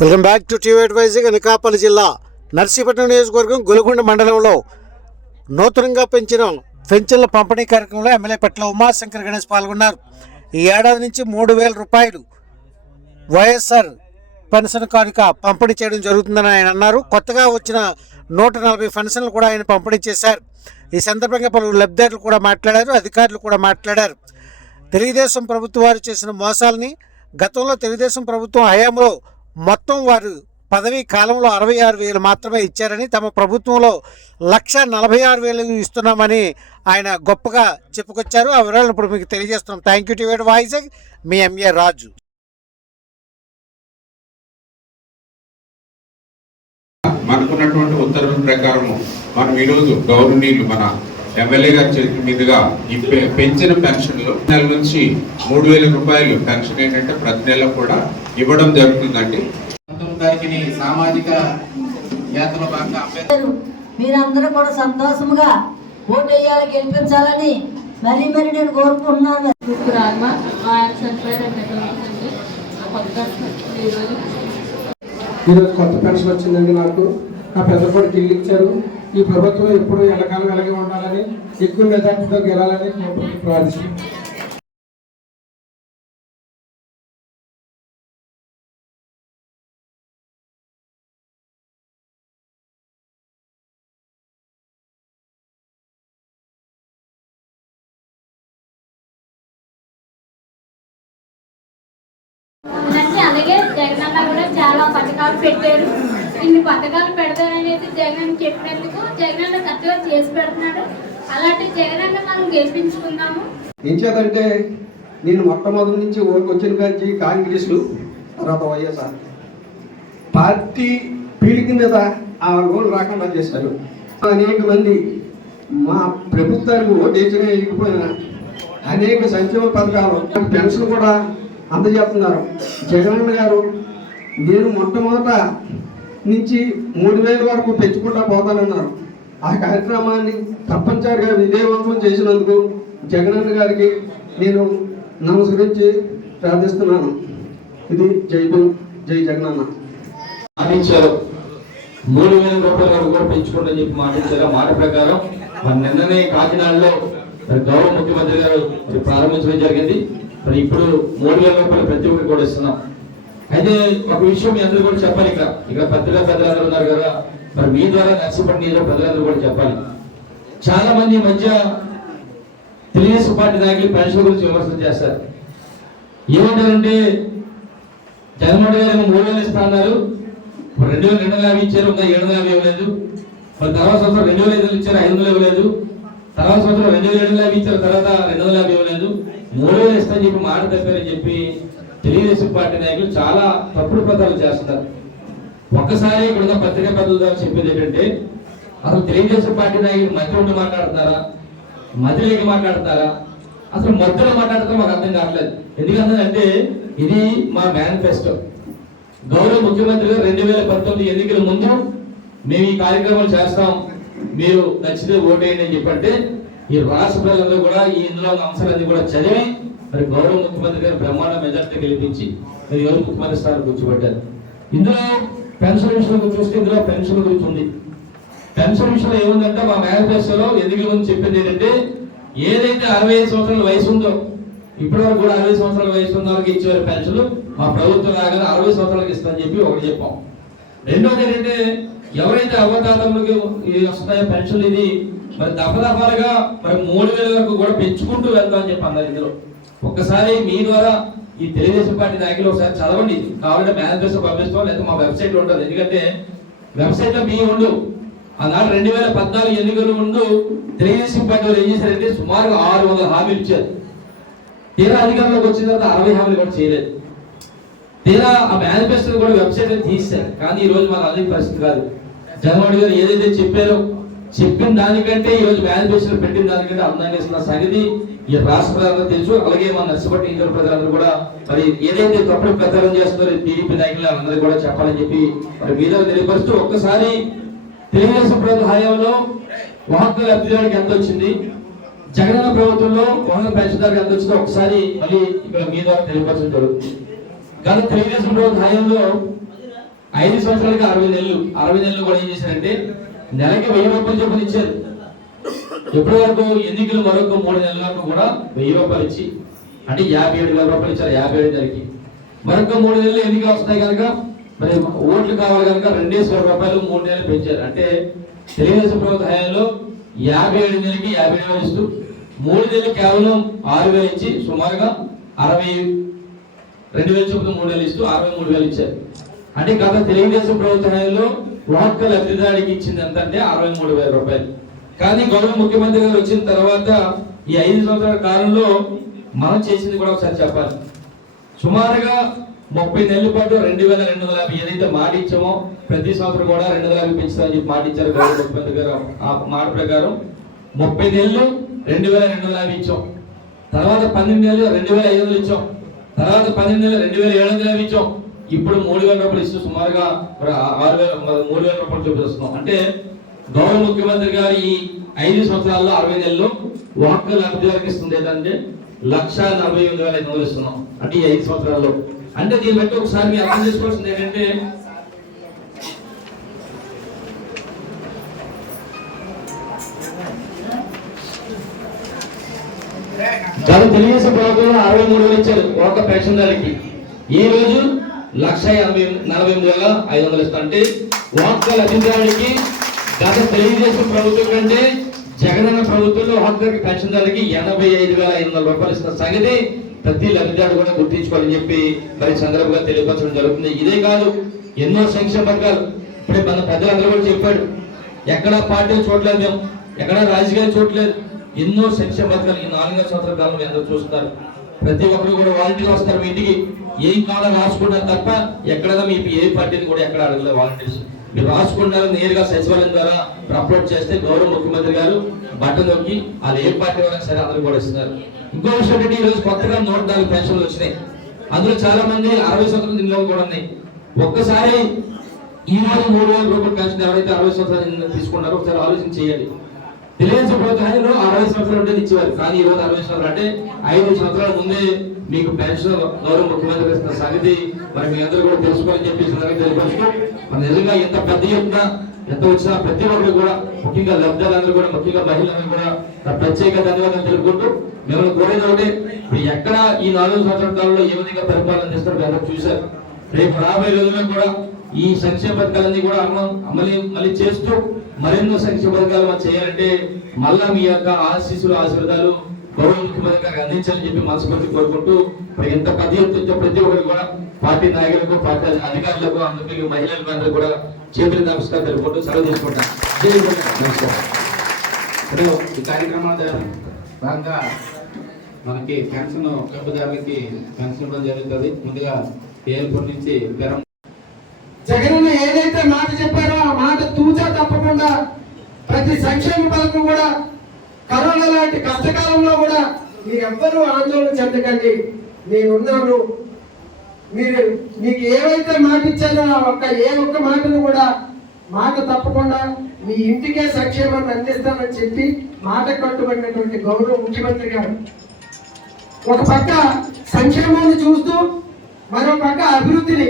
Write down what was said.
Welcome back to TV advising Anakapalli జిల్లా నర్సీపట్నం నియోజకవర్గం గొలుగొండ మండలంలో నూతనంగా పెంచిన పెన్షన్ల పంపిణీ కార్యక్రమంలో ఎమ్మెల్యే పట్ల ఉమాశంకర్ గణేష్ పాల్గొన్నారు. ఈ ఏడాది నుంచి మూడు వేల రూపాయలు వైఎస్ఆర్ పెన్షన్ కానుక పంపిణీ చేయడం జరుగుతుందని ఆయన అన్నారు. కొత్తగా వచ్చిన నూట నలభై పెన్షన్లు కూడా ఆయన పంపిణీ చేశారు. ఈ సందర్భంగా పలువురు లబ్ధిదారులు కూడా మాట్లాడారు అధికారులు కూడా మాట్లాడారు. తెలుగుదేశం ప్రభుత్వం వారు చేసిన మోసాలని గతంలో తెలుగుదేశం ప్రభుత్వం హయాంలో మొత్తం వారు పదవీ కాలంలో అరవై ఆరు వేలు మాత్రమే ఇచ్చారని తమ ప్రభుత్వంలో లక్ష నలభై ఆరు వేలు ఇస్తున్నామని ఆయన గొప్పగా చెప్పుకొచ్చారు. ఆ వివరాలను ఇప్పుడు మీకు తెలియజేస్తున్నాం. థ్యాంక్ యూ టీవీ వాయిస్ మీ ఎంఏ రాజు. మనకున్నటువంటి ఉత్తర్వుల ప్రకారం మనం ఈరోజు గౌరవనీయులు మన ఎమ్మెల్యే గారి చేతి మీదుగా ఈ పెంచిన పెన్షన్లు నెల నుంచి మూడు వేల రూపాయలు పెన్షన్ ఏంటంటే ప్రతి నెల కూడా ఇవ్వడం జరుగుతుందండి. తారీఖుని సామాజిక యాత్రలో భాగంగా అంబేద్కర్ మీరందరూ కూడా సంతోషముగా ఓటు వేయాలి గెలిపించాలని మరీ మరీ నేను కోరుకుంటున్నాను. ఈరోజు కొత్త పెన్షన్ వచ్చిందండి నాకు. నా పెద్ద కొడుకు ఇల్లు ఇచ్చారు. ఈ ప్రభుత్వం ఎప్పుడు ఎల్లకాలం వెలగి ఉండాలని ఎక్కువ మెజార్టీతో గెలాలని ప్రార్థిస్తున్నాను. అలాగే జగన్ అన్న కూడా చాలా పథకాలు పెట్టారు. ఇన్ని పథకాలు పెడతారనేది జగన్ చెప్పినందుకు జగన్ అన్న కరెక్ట్గా చేసి పెడుతున్నాడు. అలాంటి జగన్ అన్న మనం గెలిపించుకుందాము. ఏం నేను మొట్టమొదటి నుంచి ఊరికి వచ్చిన కాంచి కాంగ్రెస్లు తర్వాత వైఎస్ఆర్. పార్టీ పీడికి మీద ఆ లోన్ రాకుండా చేశారు. అనేక మంది మా ప్రభుత్వానికి ఓటేసిన వేసినా అనేక సంక్షేమ పథకాలు పెన్షన్ కూడా అందజేస్తున్నారు. జగనన్న గారు నేను మొట్టమొదట నుంచి మూడు వేల వరకు పెంచుకుంటా పోతానన్నారు. ఆ కార్యక్రమాన్ని తప్పనిసరిగా విజయవంతం చేసినందుకు జగనన్న గారికి నేను నమస్కరించి ప్రార్థిస్తున్నాను. ఇది జై భీమ్, జై జగనన్న. మాటించారు మూడు వేల రూపాయల వరకు కూడా పెంచుకుంటని చెప్పి మాటించారు మాట ప్రకారం మరి నిన్ననే కాకినాడలో గౌరవ ముఖ్యమంత్రి గారు ప్రారంభించడం జరిగింది. మరి ఇప్పుడు మూడు వేల రూపాయలు ప్రతి ఒక్కరికి కూడా ఇస్తున్నాం. అయితే ఒక విషయం మీ అందరూ కూడా చెప్పాలి ఇక్కడ. ఇక్కడ పత్రికా పెద్దలందరూ ఉన్నారు కదా. మరి మీ ద్వారా నర్సీపట్నం ఏదో ప్రజలందరూ కూడా చెప్పాలి. చాలా మంది మధ్య తెలుగుదేశం పార్టీ నాయకులు పెన్షన్ గురించి విమర్శలు చేస్తారు. ఏమంటారంటే జగన్మోహన్ గారు ఏమో మూడు వేలు ఇస్తా అన్నారు. మరి రెండు వేల రెండు వందల యాభై ఇచ్చారు. ఇంకా ఏడు వందల యాభై ఇవ్వలేదు. మరి తర్వాత సంవత్సరం రెండు వేల ఐదు వందలు ఇచ్చారు. ఐదు వందలు ఇవ్వలేదు. తర్వాత సంవత్సరం రెండు వేల ఏడు వందల యాభై ఇచ్చారు. తర్వాత రెండు వందల యాభై ఇవ్వలేదు. మూడు వేలు ఇస్తామని చెప్పి మాట తప్పారని చెప్పి తెలుగుదేశం పార్టీ నాయకులు చాలా తప్పుడు పదాలు చేస్తున్నారు. ఒక్కసారి ఇక్కడ పత్రికా పెద్దల ద్వారా చెప్పేది ఏంటంటే అసలు తెలుగుదేశం పార్టీ నాయకులు మధ్య ఉండి మాట్లాడుతున్నారా? మధ్యలోకి మాట్లాడతారా అసలు మధ్యలో మాట్లాడతారో మాకు అర్థం కావట్లేదు. ఎందుకంటే ఇది మా మేనిఫెస్టో గౌరవ ముఖ్యమంత్రి గారు రెండు వేల పంతొమ్మిది ఎన్నికల ముందు మేము ఈ కార్యక్రమాలు చేస్తాం. మీరు నచ్చితే ఓటేయండి అని చెప్పంటే ఈ రాష్ట్ర ప్రజలందరూ కూడా ఈ ఇందులో అంశాలన్నీ కూడా చదివి మరి గౌరవ ముఖ్యమంత్రి గారు బ్రహ్మాండ మెజార్టీ గెలిపించి మరి ఎవరు ముఖ్యమంత్రి స్థానం కూర్చోబెట్టారు ఇందులో పెన్షన్ విషయంలో చూస్తే ఇందులో పెన్షన్ గురించి ఉంది. పెన్షన్ విషయంలో ఏముందంటే మా మేనిఫెస్టోలో ఎన్నికల ముందు చెప్పింది ఏంటంటే ఏదైతే అరవై ఐదు సంవత్సరాల వయసు ఉందో ఇప్పటి వరకు కూడా అరవై సంవత్సరాల వయసు ఉన్న వాళ్ళకి ఇచ్చేవారు పెన్షన్లు మా ప్రభుత్వం రాగానే అరవై సంవత్సరాలకి ఇస్తామని చెప్పి ఒకటి చెప్పాం. రెండోది ఏంటంటే ఎవరైతే అవతాతములకి వస్తాయో పెన్షన్ ఇది మరి దఫదఫాలుగా మరి మూడు వేల వరకు కూడా పెంచుకుంటూ వెళ్తామని చెప్పి అన్నారు ఇందులో. ఒక్కసారి మీ ద్వారా ఈ తెలుగుదేశం పార్టీ నాయకులు ఒకసారి చదవండి. కావాలంటే మేనిఫెస్టో పంపిస్తాం లేకపోతే మా వెబ్సైట్లో ఉంటుంది. ఎందుకంటే వెబ్సైట్లో మీ ఉండు. ఆనాడు రెండు వేల పద్నాలుగు ఎన్నికల ముందు తెలుగుదేశం పార్టీ వాళ్ళు ఏం చేశారంటే సుమారు ఆరు వందల హామీలు ఇచ్చారు. తీరా అధికారంలోకి వచ్చిన తర్వాత అరవై హామీలు కూడా చేయలేదు. తీరా ఆ మేనిఫెస్టో కూడా వెబ్సైట్లో తీశారు కానీ ఈ రోజు మన అదే పరిస్థితి కాదు. జగన్మోహన్ గారు ఏదైతే చెప్పారో చెప్పిన దానికంటే ఈ రోజు మేనిఫెస్టో పెట్టిన దానికంటే అందంగా ఇస్తున్న సంగతి ఈ రాష్ట్ర ప్రజలకు తెలుసు. అలాగే మన నర్సిపట్టి ఇంటర్ ప్రజలందరూ కూడా మరి ఏదైతే తప్పుడు ప్రచారం చేస్తున్నారో టీడీపీ నాయకులు అందరూ కూడా చెప్పాలని చెప్పి మరి మీద తెలియపరుస్తూ ఒక్కసారి తెలుగుదేశం ప్రభుత్వ హయాంలో వాహన లబ్ధిదారుడికి ఎంత వచ్చింది? జగనన్న ప్రభుత్వంలో వాహన పెంచడానికి ఎంత వచ్చిందో ఒకసారి మళ్ళీ ఇక్కడ మీ ద్వారా తెలియపరచడం జరుగుతుంది. గత తెలుగుదేశం ప్రభుత్వ హయాంలో ఐదు సంవత్సరాలకి అరవై నెలలు అరవై నెలలు కూడా ఏం చేశారంటే నెలకి వెయ్యి రూపాయలు చొప్పున ఇచ్చారు. ఎప్పటి వరకు ఎన్నికలు మరొక మూడు నెలల వరకు కూడా వెయ్యి రూపాయలు ఇచ్చి అంటే యాభై ఏడు వేల రూపాయలు ఇచ్చారు యాభై ఏడు నెలకి మరొక మూడు నెలలు ఎన్నికలు వస్తాయి కనుక మరి ఓట్లు కావాలి కనుక రెండేసి వేల రూపాయలు మూడు నెలలు పెంచారు. అంటే తెలుగుదేశం ప్రభుత్వ హయాంలో యాభై ఏడు నెలకి యాభై ఏడు వేలు ఇస్తూ మూడు నెలలు కేవలం ఆరు వేలు ఇచ్చి సుమారుగా అరవై రెండు వేలు చొప్పున మూడు వేలు ఇస్తూ అరవై మూడు వేలు ఇచ్చారు. అంటే గత తెలుగుదేశం ప్రభుత్వ హయాంలో ఒక్క లబ్ధిదారికి ఇచ్చింది ఎంత అంటే అరవై మూడు వేల రూపాయలు. కానీ గౌరవ ముఖ్యమంత్రి గారు వచ్చిన తర్వాత ఈ ఐదు సంవత్సరాల కాలంలో మనం చేసింది కూడా ఒకసారి చెప్పాలి. సుమారుగా ముప్పై నెలల పాటు రెండు వేల రెండు వందల యాభై ఏదైతే మాట ఇచ్చామో ప్రతి సంవత్సరం కూడా రెండు వందల యాభై పెంచుతామని చెప్పి మాట ఇచ్చారు గౌరవ ముఖ్యమంత్రి గారు. ఆ మాట ప్రకారం ముప్పై నెలలు రెండు వేల రెండు వందల యాభై ఇచ్చాం. తర్వాత పన్నెండు నెలలు రెండు వేల ఐదు వందలు ఇచ్చాం. తర్వాత పన్నెండు నెలలు రెండు వేల ఏడు వందల యాభై ఇచ్చాం. ఇప్పుడు మూడు వేల రూపాయలు ఇస్తూ సుమారుగా ఆరు వేల మూడు వేల రూపాయలు చూపిస్తున్నాం అంటే గౌరవ ముఖ్యమంత్రి గారు ఈ ఐదు సంవత్సరాల్లో అరవై నెలల్లో వాక్ లబ్ధిదారికి ఇస్తుంది? ఏంటంటే లక్ష నలభై ఎనిమిది వేల ఐదు వందలు ఇస్తున్నాం. అంటే ఈ ఐదు సంవత్సరాల్లో. అంటే దీన్ని బట్టి ఒకసారి మీరు అర్థం చేసుకోవాల్సింది ఏంటంటే గత తెలుగుదేశం ప్రభుత్వం అరవై మూడు వేలు ఇచ్చారు ఒక పెన్షన్దారికి ఈ రోజు లక్ష ఎనభై నలభై ఎనిమిది వేల ఐదు వందలు ఇస్తా అంటే ఒక్క లబ్ధిదారుడికి గత తెలుగుదేశం ప్రభుత్వం కంటే జగనన్న ప్రభుత్వంలో ఒక్కరికి పెన్షన్దారుడికి ఎనభై ఐదు వేల ఐదు వందల రూపాయలు ఇస్తున్న సంగతి ప్రతి లబ్ధిదారుడు కూడా గుర్తించుకోవాలని చెప్పి మరి సందర్భంగా తెలియపరచడం జరుగుతుంది. ఇదే కాదు ఎన్నో సంక్షేమ పథకాలు. ఇప్పుడే మన పెద్దలందరూ కూడా చెప్పాడు ఎక్కడ పార్టీలు చూడలేదు మేము ఎక్కడ రాజకీయాలు చూడలేదు. ఎన్నో సంక్షేమ పథకాలు ఈ నాలుగో సంవత్సరాల కాలంలో ఎంతో చూస్తారు ప్రతి ఒక్కరు కూడా వాలంటీర్లు వస్తారు మీ ఇంటికి. ఏం కావాలో రాసుకుంటారు తప్ప ఎక్కడైనా మీ ఏ పార్టీని కూడా ఎక్కడ అడగలేదు వాలంటీర్స్. మీరు రాసుకుంటారు నేరుగా సచివాలయం ద్వారా అప్లోడ్ చేస్తే గౌరవ ముఖ్యమంత్రి గారు బట్టన్ నొక్కి వాళ్ళు ఏ పార్టీ వాళ్ళకి సరే అందరూ కూడా ఇస్తున్నారు. ఇంకో విషయం ఏంటంటే ఈ రోజు కొత్తగా నూట నాలుగు పెన్షన్లు వచ్చినాయి. అందులో చాలా మంది అరవై సంవత్సరాల నిల్వలు కూడా ఉన్నాయి. ఒక్కసారి ఈ రోజు మూడు వేల రూపాయలు పెన్షన్ ఎవరైతే అరవై సంవత్సరాలు తీసుకున్నారో ఒకసారి ఆలోచన చేయాలి. తెలుగుదేశం ప్రభుత్వంలో అరవై సంవత్సరాలు ఉండేది ఇచ్చేవారు కానీ ఈ రోజు అరవై సంవత్సరాలు అంటే ఐదు సంవత్సరాల ముందే మీకు పెన్షన్ గౌరవ ముఖ్యమంత్రి ఇస్తున్న సంగతి మరి మీ అందరూ కూడా తెలుసుకోవాలని చెప్పి ఈ సందర్భంగా తెలియపరుస్తూ మరి నిజంగా ఎంత పెద్ద ఎత్తున ఎంత వచ్చినా ప్రతి ఒక్కరు కూడా ముఖ్యంగా లబ్ధాలందరూ కూడా ముఖ్యంగా మహిళలందరూ కూడా ప్రత్యేక ధన్యవాదాలు తెలుపుకుంటూ మిమ్మల్ని కోరేది ఒకటి ఇప్పుడు ఎక్కడ ఈ నాలుగు సంవత్సరాల కాలంలో ఏ విధంగా పరిపాలన చేస్తారో చూశారు. రేపు రాబోయే రోజుల్లో కూడా ఈ సంక్షేమ పథకాలన్నీ కూడా అమలు అమలు మళ్ళీ చేస్తూ మరెన్నో సంక్షేమ పథకాలు మనం చేయాలంటే మళ్ళా మీ యొక్క ఆశీస్సులు ఆశీర్వాదాలు గౌరవ ముఖ్యమంత్రి గారికి అందించాలని చెప్పి మనస్ఫూర్తి కోరుకుంటూ ఎంత పెద్ద ఎత్తున ప్రతి ఒక్కరు కూడా పార్టీ నాయకులకు పార్టీ అధికారులకు అందరికీ మహిళలకు అందరూ కూడా చేతులు నమస్కారం తెలుపుకుంటూ సెలవు తీసుకుంటాం. నమస్కారం. ఇప్పుడు ఈ కార్యక్రమాల భాగంగా మనకి పెన్షన్ కబ్బుదారులకి పెన్షన్ ఇవ్వడం జరుగుతుంది. ముందుగా ఏర్పూర్ నుంచి పెరం ఏదైతే మాట చెప్పారో ఆ మాట తూచా తప్పకుండా ప్రతి సంక్షేమ పథకం కూడా కరోనా లాంటి కష్టకాలంలో కూడా మీరెవ్వరూ ఆందోళన చెందకండి. నేనున్నాను. మీరు మీకు ఏవైతే మాట ఇచ్చారో ఆ ఒక్క ఏ ఒక్క మాటను కూడా మాట తప్పకుండా మీ ఇంటికే సంక్షేమాన్ని అందిస్తామని చెప్పి మాట కట్టుబడినటువంటి గౌరవ ముఖ్యమంత్రి గారు ఒక పక్క సంక్షేమాన్ని చూస్తూ మరో పక్క అభివృద్ధిని